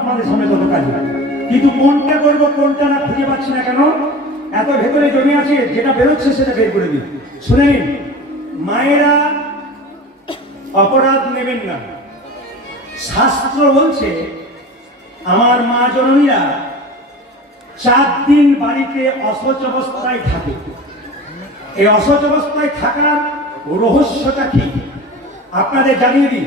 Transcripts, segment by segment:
আপনাদের সামনে কত কাজ, কিন্তু কোনটা করবো কোনটা না খুঁজে পাচ্ছি না কেন? এত ভেতরে জমে আছে, যেটা বেরোচ্ছে সেটা বের করে দিন। শুনে নিন, মায়েরা অপরাধ নেবেন না। শাস্ত্র বলছে আমার মা জননীরা 4 দিন বাড়িতে অশৌচ অবস্থায় থাকে। এই অশৌচ অবস্থায় থাকার রহস্যটা কি আপনাদের জানিয়ে দিই।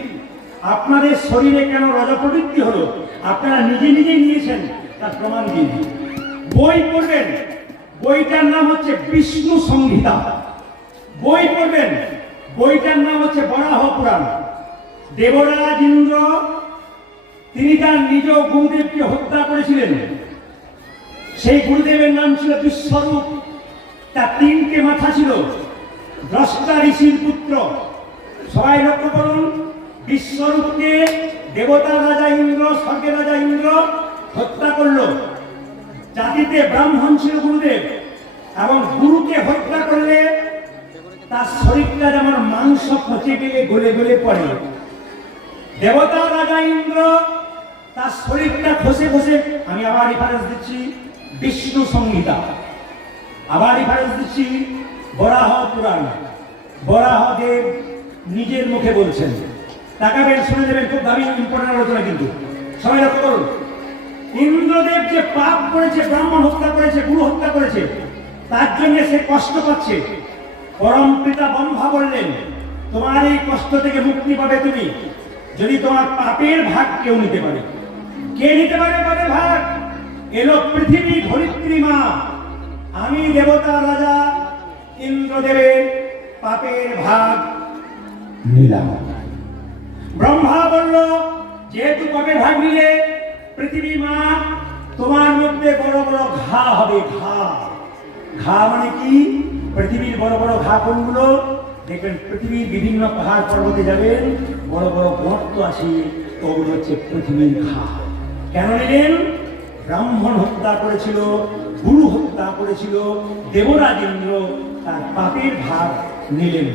আপনাদের শরীরে কেন রজঃপ্রবৃত্তি হলো আপনারা নিজে নিজেই নিয়েছেন, তার প্রমাণ দিয়ে দিই। বই পড়বেন, বইটার নাম হচ্ছে বিষ্ণু সংহিতা। বই পড়বেন, বইটার নাম হচ্ছে বরাহ পুরাণ। দেবরাজ ইন্দ্র তিনি তার নিজ গুরুদেবকে হত্যা করেছিলেন। সেই গুরুদেবের নাম ছিল বিশ্বরূপ। তার 3টে মাথা ছিল। দ্রষ্টা ঋষির পুত্র। সবাই লক্ষ্য করুন, বিশ্বরূপকে দেবতার রাজা ইন্দ্র, স্বর্গের রাজা ইন্দ্র হত্যা করল। জাতিতে ব্রাহ্মণ ছিল গুরুদেব, এবং গুরুকে হত্যা করলে তার শরীরটা যেমন মাংস পচে গেলে গলে গলে পড়ে। দেবতার রাজা ইন্দ্র তার শরীরটা খসে খসে, আমি আবার রেফারেন্স দিচ্ছি বিষ্ণু সংহিতা, আবার রেফারেন্স দিচ্ছি বরাহ পুরাণ। বরাহদেব নিজের মুখে বলছেন, তাকাবেন, শুনে দেবেন, খুব দামি ইম্পর্টেন্ট আলোচনা কিন্তু। সবাই লক্ষ্য করুন, ইন্দ্রদেব যে পাপ করেছে, ব্রাহ্মণ হত্যা করেছে, গুরু হত্যা করেছে, তার জন্য সে কষ্ট পাচ্ছে। পরম পিতা ব্রহ্মা বললেন, তোমার এই কষ্ট থেকে মুক্তি পাবে তুমি যদি তোমার পাপের ভাগ কেউ নিতে পারে। কে নিতে পারে পাপের ভাগ? এলো পৃথিবী ধরিত্রী মা। আমি দেবতা রাজা ইন্দ্রদেবের পাপের ভাগ নিলাম। ব্রহ্মা বলল, যেহেতু পাপের ভাগ নিলে পৃথিবী মা, তোমার মধ্যে বড় বড় ঘা হবে। ঘা, ঘা মানে কি? পৃথিবীর বড় বড় ঘা কোনগুলো? দেখবেন পৃথিবীর বিভিন্ন পাহাড় পর্বতে যাবেন, বড় বড় গর্ত আছে, ওগুলো হচ্ছে পৃথিবীর ঘা। কেন নিলেন? ব্রাহ্মণ হত্যা করেছিল, গুরু হত্যা করেছিল, দেবরাজ ইন্দ্র তার পাপের ভাগ নিলেন।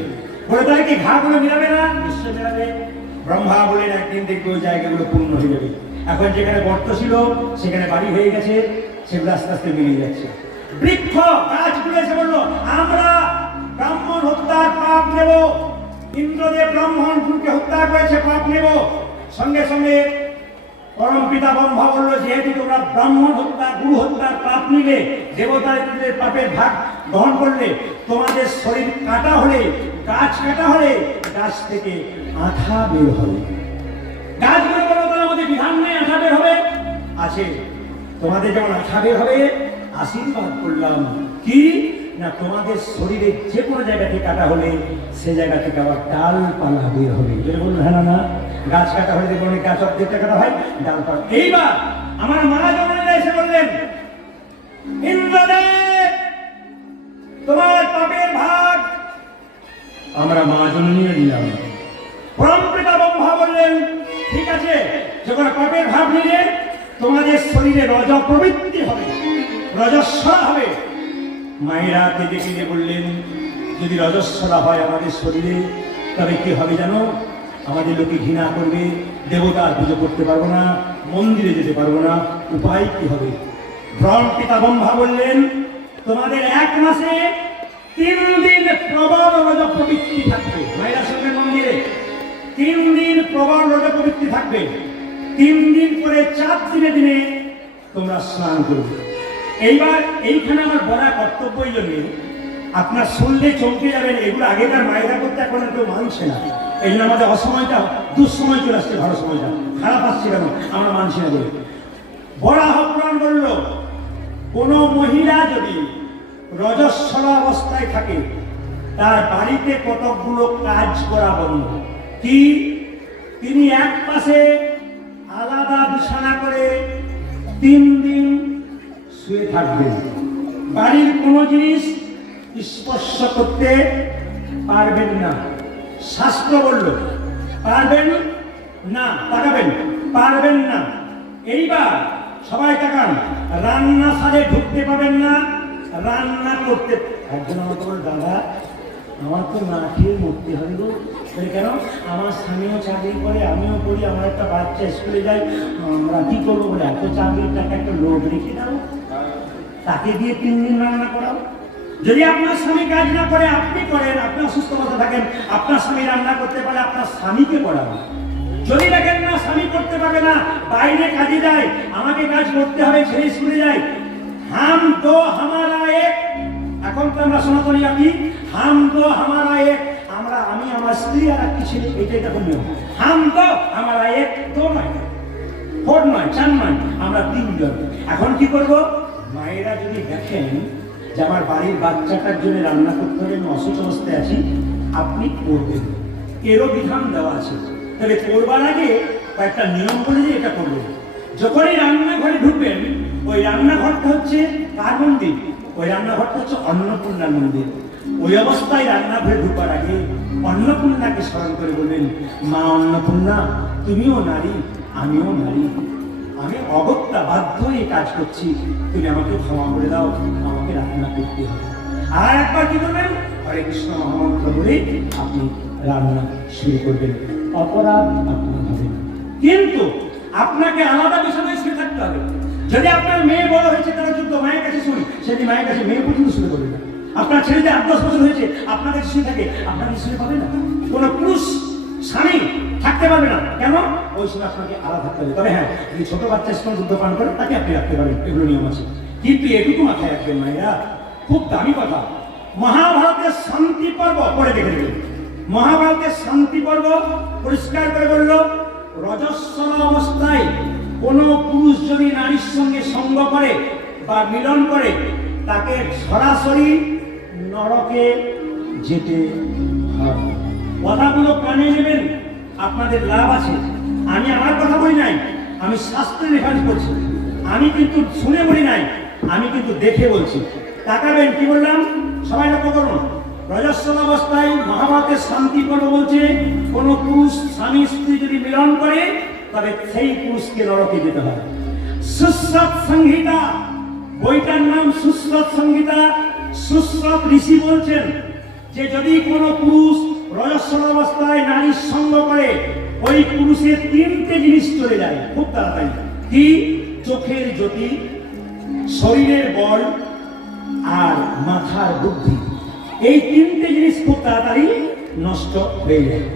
বলে তাহলে কি ঘাগুলো মিলাবে না? নিশ্চয় মিলাবে। ব্রহ্মা বলেন, একদিন দেখবে ওই জায়গাগুলো পূর্ণ হয়ে যাবে। এখন যেখানে গর্ত ছিল সেখানে বাড়ি হয়ে গেছে, সেগুলো আস্তে আস্তে মিলিয়ে যাচ্ছে। বৃক্ষ, গাছগুলো এসে বললো, আমরা ব্রাহ্মণ হত্যার পাপ নেব। ইন্দ্রদেব ব্রাহ্মণ গুরুকে হত্যা করেছে, পাপ নেব। সঙ্গে সঙ্গে পরম পিতা ব্রহ্মা বলল, যেহেতু তোমরা ব্রাহ্মণ হত্যা, গুরু হত্যার পাপ নিলে, দেবতাদের পাপের ভাগ গ্রহণ করলে, তোমাদের শরীর কাটা হলে, গাছ কাটা হলে, গাছ থেকে আঠা বের হবে। গাছগুলো বলো, তার মধ্যে বিধান নেই আঠা বের হবে? আছে। তোমাদের যেমন আঠা বের হবে, আশীর্বাদ করলাম কি না, তোমাদের শরীরে যে কোনো জায়গা থেকে কাটা হলে সে জায়গা থেকে আবার ডালপালা বের হবে। যেটা বলুন, হ্যাঁ না? গাছ কাটা হলে দেখুন গাছ অর্ধেকটা কাটা হয়, ডালপালা। এইবার আমার মা জননীরা এসে বললেন, ইন্দ্রদেব তোমার পাপের ভাগ আমরা মা জননীরা দিলাম। পরম পিতা ব্রহ্মা বললেন, ঠিক আছে, যখন পাপের ভাগ নিলে তোমাদের শরীরে রজ প্রবৃত্তি হবে, রজস্বলা হবে। মায়েরা কেঁদে কেঁদে বললেন, যদি রজস্বলা হয় আমাদের শরীরে, তবে কি হবে জানো? আমাদের লোকে ঘৃণা করবে, দেবতার পুজো করতে পারবো না, মন্দিরে যেতে পারবো না, উপায় কি হবে? পরম পিতা ব্রহ্মা বললেন, তোমাদের 1 মাসে 3 দিন প্রবল রজ প্রবৃত্তি থাকবে। মায়েরা শুনবেন, মন্দিরে 3 দিন প্রবল রজ প্রবৃত্তি থাকবে। 3 দিন পরে 4 দিনে দিনে তোমরা স্নান করবে। এইবার এইখানে আমার বড় কর্তব্য এই জন্য, আপনার শুনলে চমকে যাবেন, এগুলো আগেকার মায়েরা করতে এখন কেউ মানছে না। এই জন্য আমাদের অসময়টা, দুঃসময় চলে আসছে, ভালো সময়টা খারাপ আসছে কেন আমরা মানছি না বলে। বরাহ পুরাণ বলল, কোন মহিলা যদি রজস্বলা অবস্থায় থাকে, তার বাড়িতে কতকগুলো কাজ করা বন্ধ। কি? তিনি এক পাশে আলাদা বিছানা করে 3 দিন শুয়ে থাকবেন। বাড়ির কোনো জিনিস স্পর্শ করতে পারবেন না। শাস্ত্র বলল পারবেন না, তাকাবেন, পারবেন না। এইবার সবাই তাকান, রান্নাঘরে ঢুকতে পাবেন না, রান্না করতে। একজন আমাকে বল, দাদা আমার তো না খেয়ে মরতে হবে গো। বলে কেন? আমার স্বামীও চাকরি করে, আমিও করি, আমার একটা বাচ্চা স্কুলে যায়, আমরা কি করবো? বলে এত চাকরির টাকা একটা লোক রেখে দাও, তাকে দিয়ে 3 দিন রান্না করাও। যদি আপনার স্বামী কাজ না করে, আপনি করেন, আপনি অসুস্থ অবস্থা থাকেন, আপনার স্বামী রান্না করতে পারে, আপনার স্বামীকে করাবেন। যদি দেখেন না স্বামী করতে পারবে না, বাইরে কাজে যায়, আমাকে কাজ করতে হবে, ছেলে স্কুলে যায়, হাম তো হামারা এক। এখন তো আমরা সনাতনী আছি, হাম তো হামারা এক, আমরা আমি আমার স্ত্রী আর একটি ছেলে, এটাই দেখুন নিয়ম। হাম তো হামারা এক, তো নয়, 4 নয়, 4 নয়, আমরা 3 জন। এখন কি করব? মায়েরা যদি দেখেন যে আমার বাড়ির বাচ্চাটার জন্য রান্না করতে হবে, আমি অসুস্থ অবস্থায় আছি, আপনি করবেন, এরও বিধান দেওয়া আছে। তবে করবার আগে কয়েকটা নিয়ম বলে যে এটা করবেন। যখনই রান্নাঘরে ঢুকবেন, ওই রান্নাঘরটা হচ্ছে কার মন্দির? ওই রান্নাঘরটা হচ্ছে অন্নপূর্ণার মন্দির। ওই অবস্থায় রান্নাঘরে ঢুকবার আগে অন্নপূর্ণাকে স্মরণ করে বলবেন, মা অন্নপূর্ণা, তুমিও নারী, আমিও নারী, আমি অগত্যা বাধ্য হয়ে কাজ করছি, তুমি আমাকে ক্ষমা করে দাও, আমাকে রান্না করতে হবে। আর একবার কি করবেন? হরে কৃষ্ণ মহামন্ত্র বলে আপনি রান্না শুরু করবেন, অপরাধ আপনার হবে না। কিন্তু আপনাকে আলাদা বিষয়ে শুনে থাকতে হবে। যদি আপনার মেয়ে বড় হয়েছে, তারা যুদ্ধ মায়ের কাছে শুনি, সেটি মায়ের কাছে মেয়ে পর্যন্ত শুরু করবে না। আপনার ছেলে যে 8-10 বছর হয়েছে, আপনার কাছে শুনে থাকে, আপনার কাছে শুনে পাবে না। কোনো পুরুষ স্বামী থাকতে পারবে না। কেন? ওই সময় আপনাকে আলাদা থাকতে হবে। তবে হ্যাঁ, যদি ছোট বাচ্চার সঙ্গে যুদ্ধ পান করেন, তাকে আপনি রাখতে পারেন, এগুলো নিয়ম আছে। কিন্তু এটুকু মাথায় রাখবেন মায়েরা, খুব দামি কথা, মহাভারতের শান্তি পর্ব পড়ে দেখে নেবেন। মহাভারতের শান্তি পর্ব পরিষ্কার করে বলল, রজস্বলা অবস্থায় কোনো পুরুষ যদি নারীর সঙ্গে সঙ্গ করে বা মিলন করে, তাকে সরাসরি নরকে যেতে হবে। কথাগুলো কানে নেবেন, আপনাদের লাভ আছে। আমি আমার কথা বলি নাই, আমি শাস্ত্রের রেফারেন্স করছি, আমি কিন্তু শুনে বলি নাই, আমি কিন্তু দেখে বলছি। তাকাবেন কি বললাম, সবাই লক্ষ্য করুন। রজস্বল অবস্থায় মহাভারতের শান্তি পর্ব বলছে, কোন পুরুষ স্বামী স্ত্রী যদি মিলন করে, তবে সেই পুরুষকে নরকে যেতে হবে। সুশ্রত সংহিতা, বইটার নাম সুশ্রত সংহিতা। সুশ্রত ঋষি বলছেন যে যদি কোনো পুরুষ রজস্বল অবস্থায় নারীর সঙ্গ করে, ওই পুরুষের 3টে জিনিস চলে যায় খুব তাড়াতাড়ি। কি? চোখের জ্যোতি, শরীরের বল আর মাথার বুদ্ধি। এই 3টে জিনিস খুব তাড়াতাড়ি নষ্ট হয়ে যায়।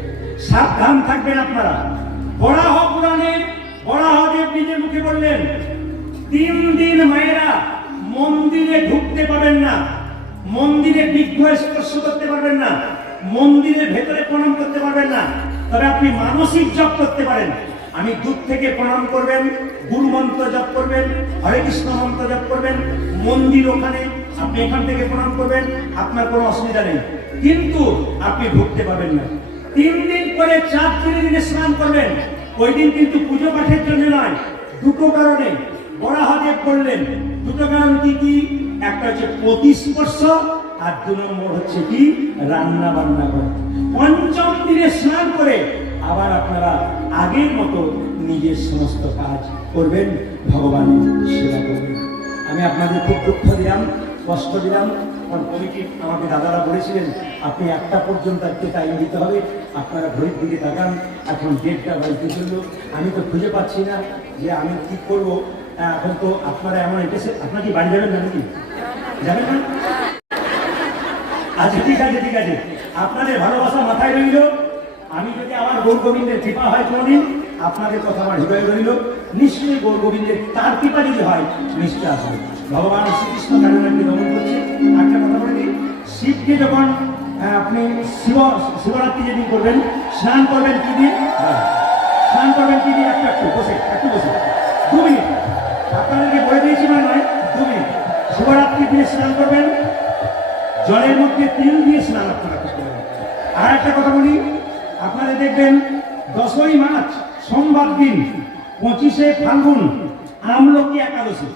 সাবধান থাকবেন আপনারা। বরাহ পুরাণে বরাহদেব নিজের মুখে বললেন, 3 দিন মায়েরা মন্দিরে ঢুকতে পারবেন না, মন্দিরে বিগ্রহ স্পর্শ করতে পারবেন না, মন্দিরের ভেতরে প্রণাম করতে পারবেন না। তবে আপনি মানসিক জপ করতে পারেন। আমি দূর থেকে প্রণাম করবেন, গুরু মন্ত্র জপ করবেন, হরে কৃষ্ণ মন্ত্র জপ করবেন, মন্দির ওখানে, আপনি এখান থেকে প্রণাম করবেন, আপনার কোনো অসুবিধা নেই। কিন্তু আপনি ঢুকতে পারবেন না। 3 দিন পরে 4 দিনে স্নান করবেন। ওই দিন কিন্তু পুজো পাঠের জন্য নয়, 2টো কারণে বরাহদেব বললেন। 2টো কারণ কি কি? একটা হচ্ছে প্রতিস্পর্শ, আর 2 নম্বর হচ্ছে কি? রান্না বান্না করে। 5ম দিনে স্নান করে আবার আপনারা আগের মতো নিজের সমস্ত কাজ করবেন, ভগবানের সেবা করবেন। আমি আপনাদের খুব দুঃখ দিলাম, কষ্ট দিলাম, কারণ কমিটি আমাকে দাদারা বলেছিলেন আপনি 1টা পর্যন্ত একটু টাইম দিতে হবে। আপনারা ঘড়ির দিকে তাকান, এখন 1:30টা বাজতে চললো। আমি তো খুঁজে পাচ্ছি না যে আমি কি করব। এখন তো আপনারা এমন এসেছে, আপনার কি বাড়ি যাবেন না নাকি? যাবেন না? আচ্ছা ঠিক আছে, ঠিক আছে, আপনাদের ভালোবাসা মাথায় রইল। আমি যদি আমার গৌর গোবিন্দের কৃপা হয় কোনদিন, আপনাদের কথা আমার হৃদয়ে রইল। নিশ্চয়ই গৌর গোবিন্দের তার কৃপা যদি হয়, নিশ্চয় আসবে। ভগবান শ্রীকৃষ্ণ কারণকে দমন করছে। একটা কথা বলে দিই, শিবকে যখন আপনি শিবরাত্রি যেদিন করবেন, স্নান করবেন কি দিয়ে? স্নান করবেন কি দিয়ে? একটু বসে 2 মিনিট আপনাদেরকে বলে দিয়েছি, মানে নয়, 2 মিনিট। শিবরাত্রির দিনে স্নান করবেন, জলের মধ্যে তিল দিয়ে স্নান আপনারা করতে পারেন। আর একটা কথা বলি, আপনারা দেখবেন 10ই মার্চ সোমবার দিন 25শে ফাল্গুন আমলকি একাদশী,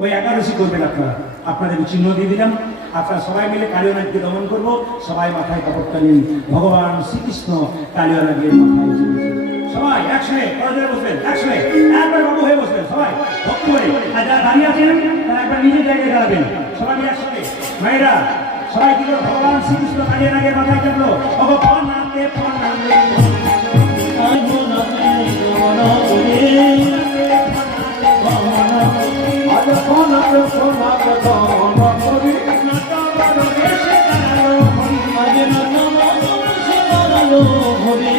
ওই একাদশী করবেন আপনারা। আপনাদের চিহ্ন দিয়ে দিলাম। আপনারা সবাই মিলে কালিয়ানাথকে দমন করবো। সবাই মাথায় কাপড়টা নিন, ভগবান শ্রীকৃষ্ণ কালিয়ানাথের মাথায় চলেছে। সবাই একসঙ্গে পরাজয় বসবেন, একসঙ্গে একবার বাবু হয়ে বসবেন, সবাই ভক্তি করে। আর যারা দাঁড়িয়ে আছেন তারা একবার নিজের জায়গায় দাঁড়াবেন, সবাই একসঙ্গে। মায়েরা সবাই কি করে ভগবান শ্রীকৃষ্ণ কাজে নাগে মাথায় চাপলো ভগবান নাতে প্রণামে আজ কোনাতে সোনাতে দান করি আজ নতমনসে বাড়ালো হরি আজ নতমনসে বাড়ালো হরি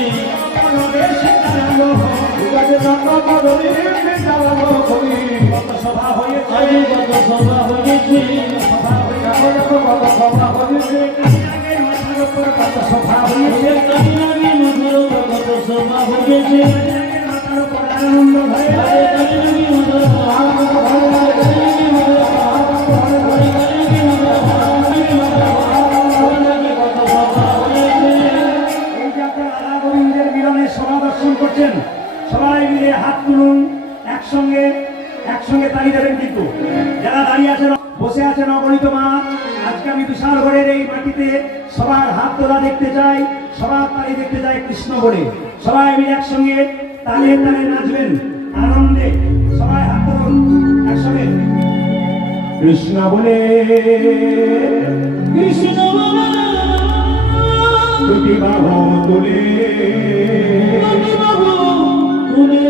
সভা হয়েছে আজ কত সভা হয়েছে সভা হয়েছে কত সভা হয়েছে কাজে মাথার উপর কত সভা হয়েছে কালিনাগি মধুর কত সভা হয়েছে মাথার উপর আনন্দ ভরে কালিনাগি মধুর আনন্দ ভরে কালিনাগি মধুর আনন্দ ভরে কালিনাগি মধুর কালিনাগি কত সভা হয়েছে এই যে আপনারা রাধা গোবিন্দের মিলনের সভা দর্শন করছেন সবাই মিলে হাত তুলুন একসঙ্গে একসঙ্গে তালি দেবেন কিন্তু যারা দাঁড়িয়ে আছেন বসে আছেন অগণিত মা আজকে আমি বিশাল ঘরের এই মাটিতে সবার হাত তোলা দেখতে চাই সবার তালি দেখতে চাই কৃষ্ণ বলে সবাই মিলে একসঙ্গে তালে তালে নাচবেন আনন্দে সবাই হাত তুলুন একসঙ্গে কৃষ্ণ বলে কৃষ্ণ দুটি বাহু তুলে বাবু তুলে